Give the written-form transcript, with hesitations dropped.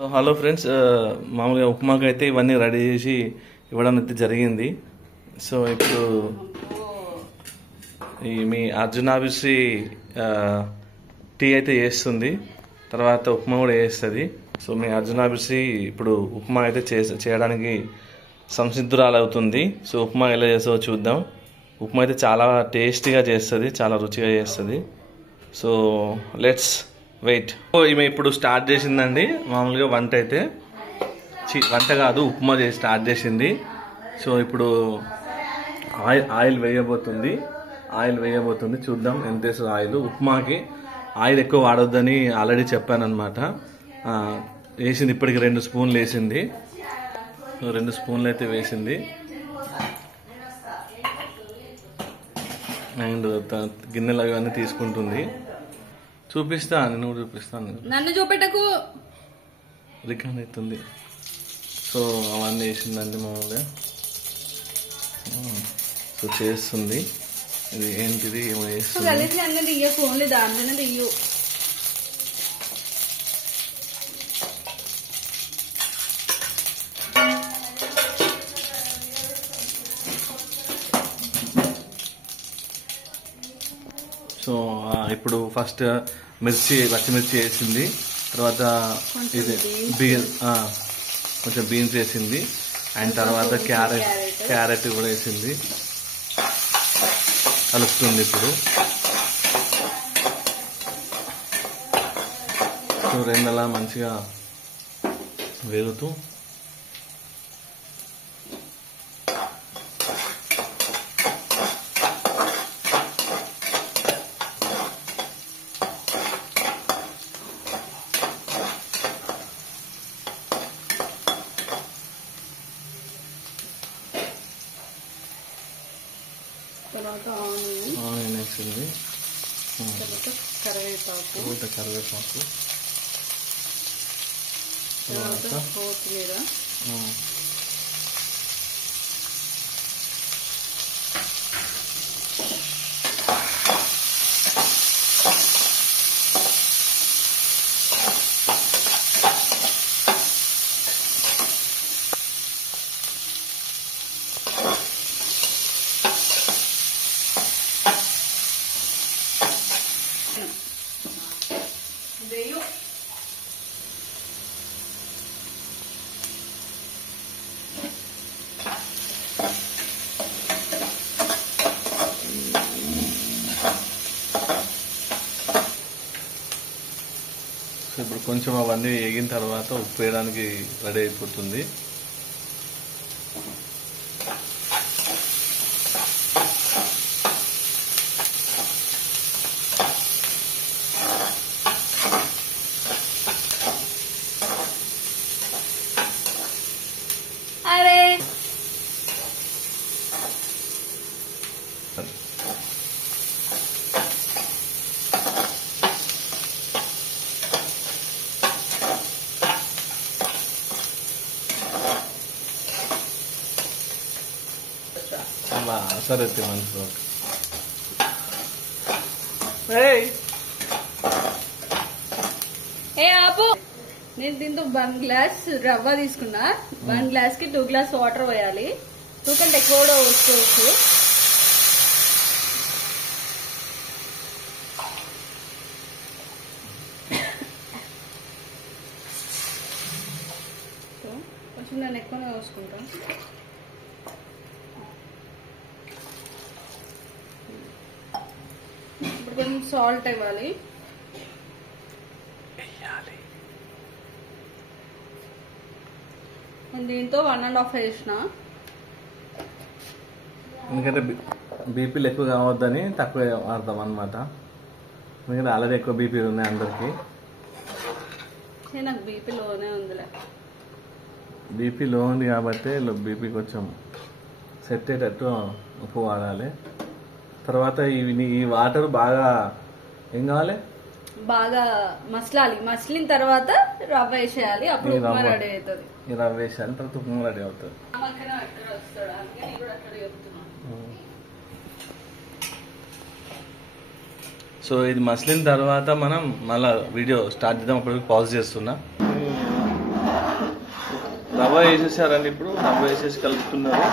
So hello friends, మామూలుగా ఉప్మాకి అయితే ఇవన్నీ రెడీ చేసి ఇవ్వడం అయితే జరిగింది. సో ఇప్పుడు ఈ మీ అర్జునాభిశ్రీ టీ అయితే చేస్తుంది, తర్వాత ఉప్మా కూడా చేస్తుంది. సో మీ అర్జునాభిశ్రీ ఇప్పుడు ఉప్మా అయితే చేయడానికి సంసిద్ధురాలవుతుంది. సో ఉప్మా ఎలా చేస్తుందో చూద్దాం. ఉప్మా అయితే చాలా టేస్టీగా చేస్తుంది, చాలా రుచిగా చేస్తుంది. So let's wait. ఈమె ఇప్పుడు స్టార్ట్ చేసిందండి మామూలుగా వంట అయితే. వంట కాదు, ఉప్మా చేసి స్టార్ట్ చేసింది. సో ఇప్పుడు ఆయిల్ వేయబోతుంది. చూద్దాం ఎంత వేస్తుంది ఆయిల్. ఉప్మాకి ఆయిల్ ఎక్కువ వాడొద్దని ఆల్రెడీ చెప్పాను అనమాట. వేసింది ఇప్పటికి 2 స్పూన్లు వేసింది. 2 స్పూన్లు అయితే వేసింది. అండ్ గిన్నెలు అవన్నీ తీసుకుంటుంది. చూపిస్తాను, నువ్వు చూపిస్తాను, నన్ను చూపెట్టకు. రికార్డ్ అవుతుంది. సో అవన్నీ వేసిందండి మామూలుగా. సో చేస్తుంది. ఇది ఏంటిది ఏమో వేస్తుంది. అన్నది ఫోన్లు దాంట్లోనే దియ్యు. సో ఇప్పుడు ఫస్ట్ పచ్చిమిర్చి వేసింది. తర్వాత ఇది కొంచెం బీన్స్ వేసింది. అండ్ తర్వాత క్యారెట్ కూడా వేసింది. కలుపుతుంది ఇప్పుడు. సో రెండలా మంచిగా వేగుతూ తర్వాత ఆనియన్ వేసింది. కరివేపాకు, తర్వాత కొత్తిమీర, ఇప్పుడు కొంచెం అవన్నీ వేగిన తర్వాత ఉప్పు వేయడానికి రెడీ అయిపోతుంది. సరే మంచి. ఆపు. నేను దీంతో 1 గ్లాస్ రవ్వ తీసుకున్నా. 1 గ్లాస్ కి 2 గ్లాస్ వాటర్ పోయాలి. 2 కంటే ఎక్కువ కూడా వేసుకోవచ్చు. కొంచెం నేను ఎక్కువనే వేసుకుంటాను. ఇప్పుడు కొంచెం సాల్ట్ ఇవ్వాలి. నేను దీంతో 1.5 వేసిన. ఎందుకంటే బీపీలు ఎక్కువ కావద్దని తక్కువ వాడతాం అనమాట. ఎందుకంటే ఆల్రెడీ ఎక్కువ బీపీలు ఉన్నాయి అందరికి. నాకు బీపీ లోనే ఉందిలే. బీపీ లో ఉంది కాబట్టి బీపీ కొంచెం సెట్ అయ్యేటట్టు ఉప్పు వాడాలి. తర్వాత ఈ వాటర్ బాగా ఏం కావాలి, బాగా మసలాలి. మసిలిన తర్వాత రవ్వ వేసేయాలి. అప్పుడు ఉప్మా రెడీ అవుతుంది. ఈ రవ్వ వేసేయాలి, తర్వాత ఉప్మా రెడీ అవుతుంది. సో ఇది మసిలిన తర్వాత మనం మళ్ళీ వీడియో స్టార్ట్ చేద్దాం. అప్పటికి పాజ్ చేస్తున్నా. రవ్వ వేసేసారండి. ఇప్పుడు రవ్వ వేసేసి కలుపుతున్నారు.